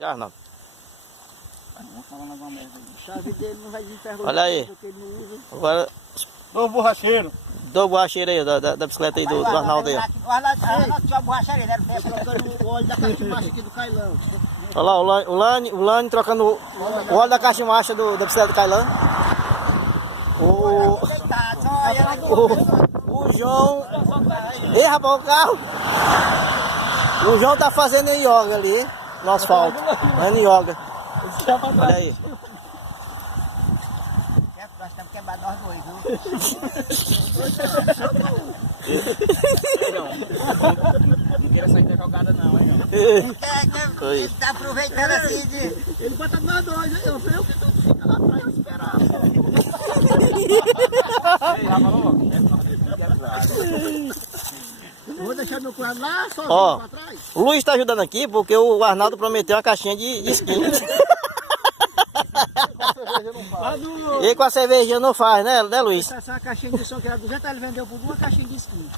Já não. Vamos falar alguma merda aí. A chave dele não vai desenterrar. Olha aí. Porque ele não usa. Agora, Ô borracheiro. dou borracheiro aí da bicicleta aí do Arnaldo aí. O Arnaldo tinha uma borracharia, né? Ele colocando o óleo da caixa de marcha aqui do Cailão. Olha lá, o Lani trocando o óleo da caixa de marcha da bicicleta do Cailão. O João... Ei, rapaz, o carro! O João tá fazendo yoga ali, no asfalto. Fazendo yoga. Olha aí. Nós estamos quebrando nós dois, viu? Não queira sair da jogada não, hein? Ele tá aproveitando assim de... Ele bota nós dois, hein? Eu sei o que tu fica lá pra eu esperar. Eu vou deixar meu cunhado lá sozinho Ó, pra trás. o Luiz tá ajudando aqui porque o Arnaldo prometeu uma caixinha de skin. E com a cervejinha não faz, né Luiz? Essa caixinha de som que era 200, ele vendeu por uma caixinha de skin.